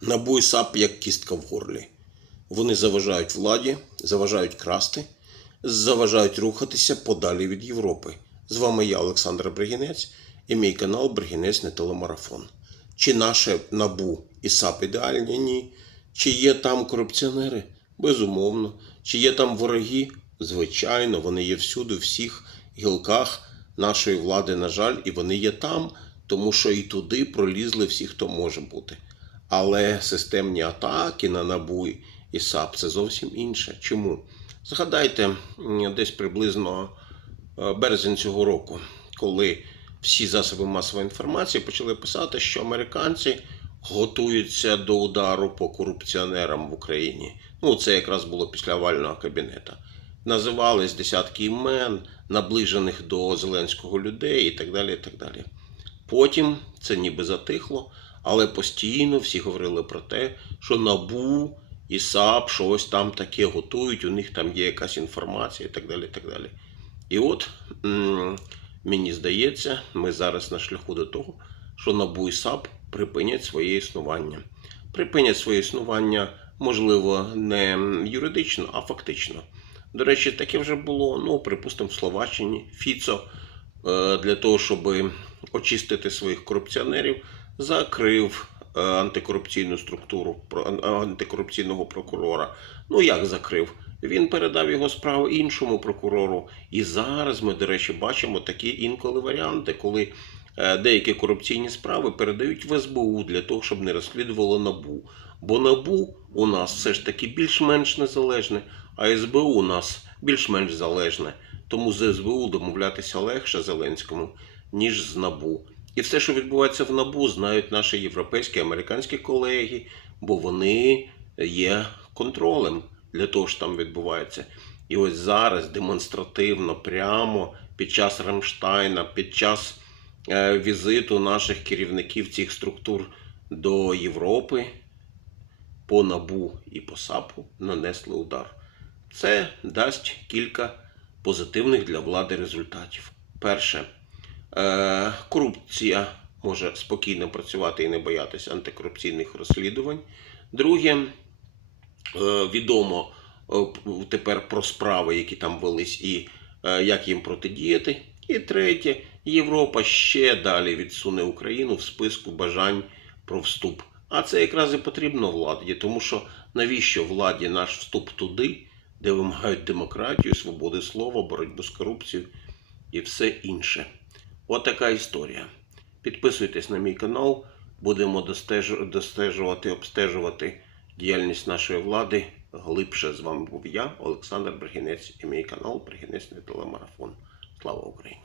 Набу і САП як кістка в горлі. Вони заважають владі, заважають красти, заважають рухатися подалі від Європи. З вами я, Олександр Бригінець, і мій канал Бригінець не телемарафон. Чи наше набу і САП ідеальні? Ні. Чи є там корупціонери? Безумовно. Чи є там вороги? Звичайно, вони є всюди, всіх гілках нашої влади, на жаль, і вони є там, тому що і туди пролізли всі, хто може бути. Але системні атаки на НАБУ і САП це зовсім інше. Чому? Згадайте десь приблизно е, березень цього року, коли всі засоби масової інформації почали писати, що американці готуються до удару по корупціонерам в Україні. Ну, це якраз було після овального кабінету. Називались десятки імен, наближених до Зеленського людей і так далі. і так далі. Потім це ніби затихло, але постійно всі говорили про те, що НАБУ і САП щось там таке готують, у них там є якась інформація і так далі. І, так далі. і от мені здається, ми зараз на шляху до того, що НАБУ і САП припинять своє існування. Припинять своє існування, можливо, не юридично, а фактично. До речі, таке вже було, ну, припустимо, в Словаччині. Фіцо е, для того, щоб очистити своїх корупціонерів, закрив е, антикорупційну структуру антикорупційного прокурора. Ну як закрив? Він передав його справу іншому прокурору. І зараз ми, до речі, бачимо такі інколи варіанти, коли е, деякі корупційні справи передають в СБУ для того, щоб не розслідувало НАБУ. Бо НАБУ у нас все ж таки більш-менш незалежне, а СБУ у нас більш-менш залежне. Тому з СБУ домовлятися легше Зеленському, ніж з НАБУ. І все, що відбувається в НАБУ, знають наші європейські американські колеги, бо вони є контролем для того, що там відбувається. І ось зараз демонстративно, прямо під час Рамштайна, під час е, візиту наших керівників цих структур до Європи по НАБУ і по САПу нанесли удар. Це дасть кілька позитивних для влади результатів. Перше, корупція може спокійно працювати і не боятися антикорупційних розслідувань. Друге, е, відомо е, тепер про справи, які там велись, і е, як їм протидіяти. І третє, Європа ще далі відсуне Україну в списку бажань про вступ. А це якраз і потрібно владі, тому що навіщо владі наш вступ туди, де вимагають демократію, свободи слова, боротьбу з корупцією і все інше. От така історія. Підписуйтесь на мій канал, будемо достеж- достежувати, обстежувати діяльність нашої влади глибше. З вами був я, Олександр Бригінець, і мій канал Бригінець не телемарафон. Слава Україні!